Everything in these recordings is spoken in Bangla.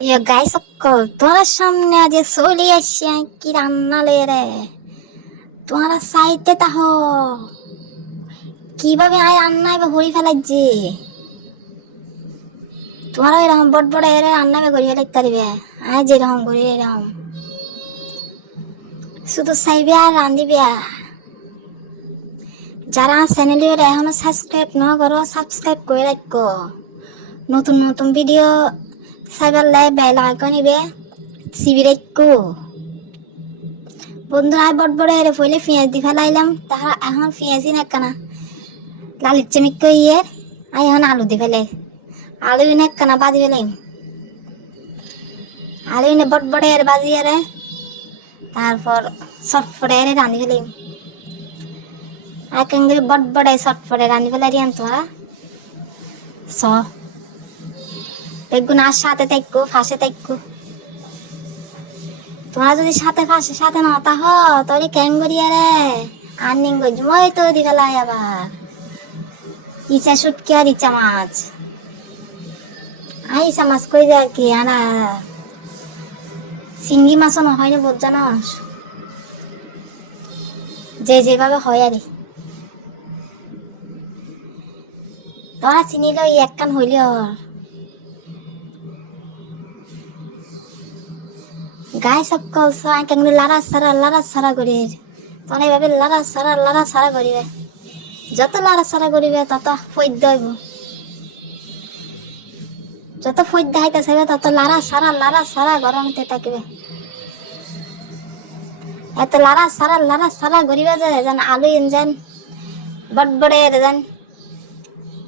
গাইস সকল তোমার সামনে আজ চলে আসছি কি রান্না লয়ে রে তোমারা সাইতে তাহ কিভাবে আয় রান্না এবার হরি ফেলাইছে তোমারা এরকম বড় বড় এর রান্না এবার করি ফেলাইতে পারবে আয় যেরকম করি এরকম শুধু চাইবে আর রান্ধিবে যারা চ্যানেলে এখনো সাবস্ক্রাইব না করো সাবস্ক্রাইব করে রাখো নতুন নতুন ভিডিও চাইবার লাই বেল আইকন নিবে চিবি রাখো বন্ধুরা বড় বড় এর ফলে পেঁয়াজ দি ফেলাইলাম তাহা এখন পেঁয়াজই না কানা লালির চেমিক ইয়ে আই এখন আলু দি ফেলে আলু না কানা বাজি ফেলাইম আলু না বড় বড় এর বাজি এরে তারপর চটফটে এর রাঁধি ফেলাইম একেবারে বড় বড় চটফটে রাঁধি ফেলাই দিয়াম তোমরা স বেগুন আর সাথে তাইকো ফাঁসে তাইকো তোমরা যদি সাথে ফাঁসে সাথে না তাহ তাহলে কেন করি রে আর্নিং করছি মই তো দি ফেলাই আবার ইচা শুটকি আর ইচা মাছ ইচা মাছ কই যায় কি আনা চিংড়ি মাছও নহয় না বোঝ জানাস যেভাবে হয় আরে তোরা চিনিল এক কান হইল গায়ে সকল কেমন লারা সারা করি তোরা এইভাবে লারা সারা করিবে যত লারা সারা করিবে তত ফৈদ্য হইব যত ফৈদ্য হাইতে চাইবে তত লারা সারা গরমতে থাকিবে এত লারা সারা করিবে যে যেন আলু যেন বড় বড় যেন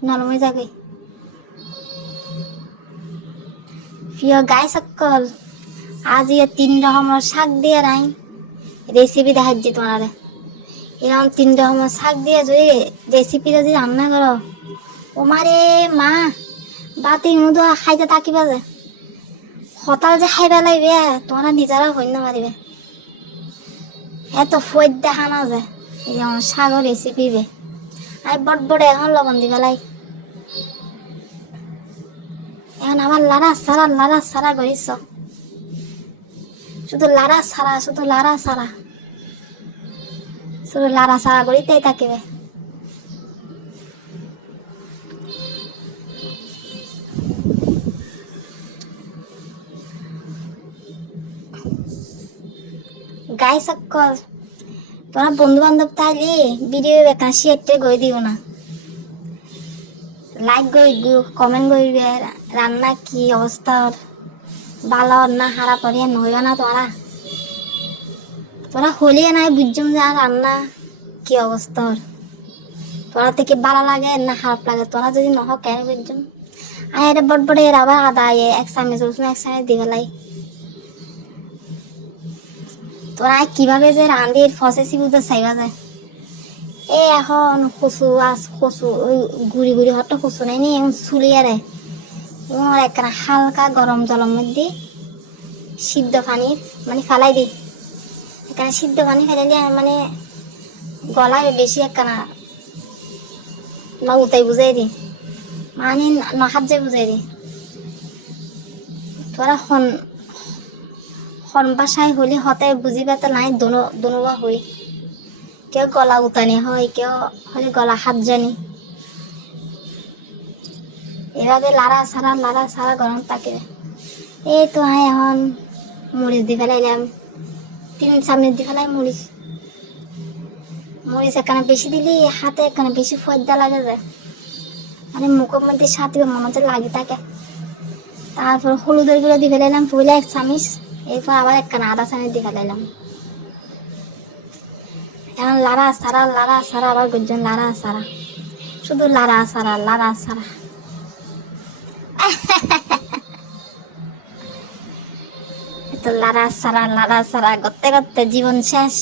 নরম হয়ে যাবে প্রিয় গায়ে সকল আজ ইয়ে 3 রকমের শাক দিয়ে রাই রেসিপি দেখাচ্ছি তোমার এরকম 3 রকমের শাক দিয়ে যদি রেসিপিটা যদি রান্না করো ও মারে মা বাতি মধু খাইতে থাকিবা যে হতাল যে খাইবা লাগবে তোমরা নিজেরা হইন না পারিবে এত ফৈদ দেখা না যে এরকম শাকের রেসিপি বে আর বড় বড় এখন লবণ দিবে লাই এখন আমার লারা সারা করিস শুধু লারা সারা করিতেই থাকিবে গাই সকল তোরা বন্ধু বান্ধব তাইলে ভিডিও বেকার শেয়ারটা গই দিও না লাইক গই কমেন্ট করবে রান্না কি অবস্থা ভালো না খারাপ করিয়া নইবা না তোরা হলিয়ে নাই বুঝছম যে রান্না কি অবস্থা তোরা থেকে ভালো লাগে না খারাপ লাগে তোরা যদি নহ কেন বুঝছম আর এটা বড় বড় এর আবার আদা এক চামচ রসুন এক চামচ দিয়ে ফেলাই তোরা কিভাবে যে রান্ধির ফসেসি বুঝতে চাইবা যায় এখন কচু গুড়ি হট কচু নাই নি চুলিয়ারে ওর একটা হালকা গরম জলের মধ্যে সিদ্ধ পানি মানে ফালাই দিই এখানে সিদ্ধ পানি ফেলাইলে মানে গলায় বেশি একখানা উতাই বুঝাই দি মানে নহাত যে বুঝাই দি তোরা বাসায় হলে হতায় বুঝিবে তো নাই দোনোবা হই কেউ গলা উতানি হয় কেউ হলে গলা হাত জানি এভাবে লারা সারা গরম থাকে এই তো এখন মরিচ দি ফেলাইলাম 3 চামচ দি ফেলাই মরিচ এখানে বেশি দিলি হাতে এখানে বেশি ফয়দা লাগে যায় মানে মুখের মধ্যে সাথে মনে হচ্ছে লাগি থাকে তারপর হলুদের গুঁড়ো দিয়ে ফেলাইলাম পয়লা 1 চামচ এরপর আবার একখানা আধা চামচ দিয়ে ফেলাইলাম এখন লারা সারা আবার গজন লারা সারা শুধু লারা সারা তো লারা সারা করতে জীবন শেষ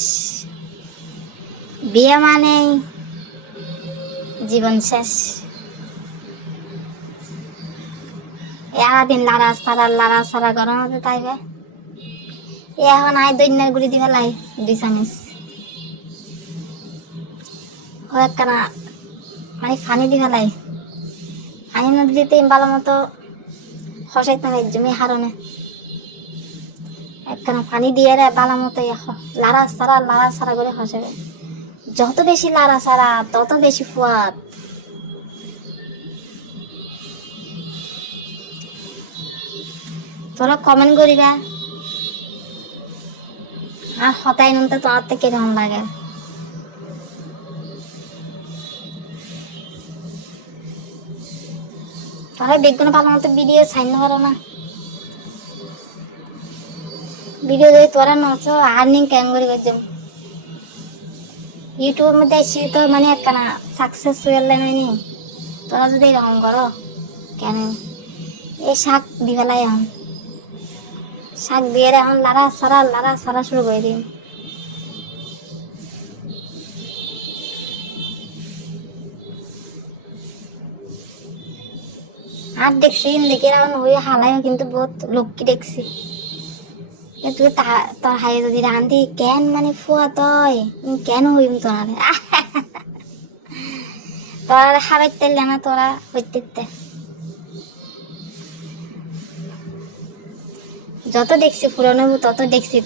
বিয়ে মানে জীবন শেষ দিন লারা সারা গরম হতে থাকবে এখন দৈন্যার গুড়ি দিয়ে ফেলাই 2 চামচ একখানা মানে পানি দিয়ে ফেলাই পানি না দিতে ভালো মতো খসাইতে হয় জমি হারনে একখানা পানি দিয়ে রে বালা মতো লাড়া সারা করে খসাবে। যত বেশি লাড়া সারা তত বেশি ফুয়াদ। তোরা কমেন্ট করিবা আর হতাই নুনতে তোমার থেকে কিরকম লাগে। তোরা বেগুন ভালো মতো ভিডিও সাইন করো না, ভিডিও যদি তোরা নচো আর্নিং কেন করি করছম ইউটিউবের মধ্যে এসে তো মানে একখানা সাকসেস হয়ে গেলে নি। তোরা যদি এরকম করো কেন এই শাক দিবেলাই এখন শাক দিয়ে এখন লাড়া সারা শুরু করে দিন। আর দেখছি দেখে এখন ওই হালাইও কিন্তু বহুত লোককে দেখছি। তুই তোর হাই যদি রান্ধি কেন মানে ফুয়া তয় কেন হইম তোর তোরা খাবার তেল না তোরা হইতে যত দেখছি পুরনো তত দেখছি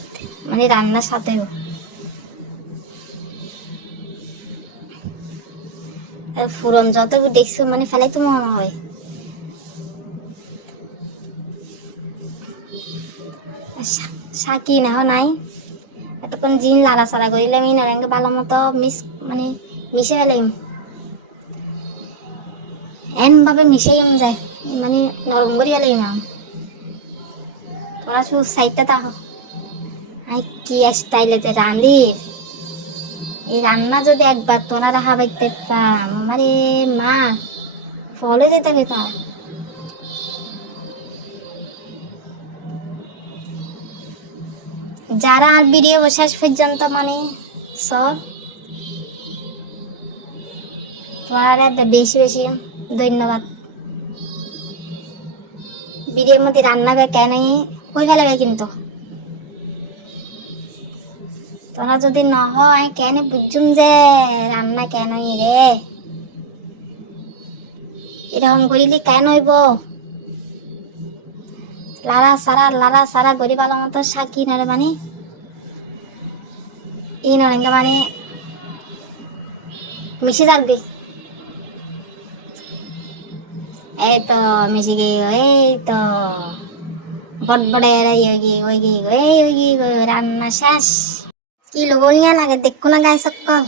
মানে রান্নার সাথেও ফুরন যত দেখছি মানে ফেলাই তো মনে হয়। সাকি না নাই এতক্ষণ জিন লাড়া সারা করিলাম এই নারাঙ্গে ভালো মতো মানে মিশে ফেলাইম এন ভাবে মিশাইম যায় মানে নরম করি ফেলাইম। তোরা শুধু সাইডটা তাহ আই কি স্টাইলে যে রাঁধি এই রান্না যদি একবার তোরা রাখা বাইতে মানে মা ফলে যেতে পেতাম। যারা আর ভিডিও শেষ পর্যন্ত মানে সব তোমার বেশি বেশি ধন্যবাদ। ভিডিওর মধ্যে রান্না কেন কই ফেলাবে কিন্তু তোরা যদি ন হয় কেন বুঝুম যে রান্না কেন রে এরকম করিলি কেন হইব। লাড়া সারা গরিব আলো মতো সাকি নারে মানে এই নরেঙ্গা মানে মিশে থাকবি। এই তো মিশে গিয়ে এই তো বটবটে ওই গিয়ে রান্না শেষ। কি লোক লাগে দেখো না গায়ে সকল।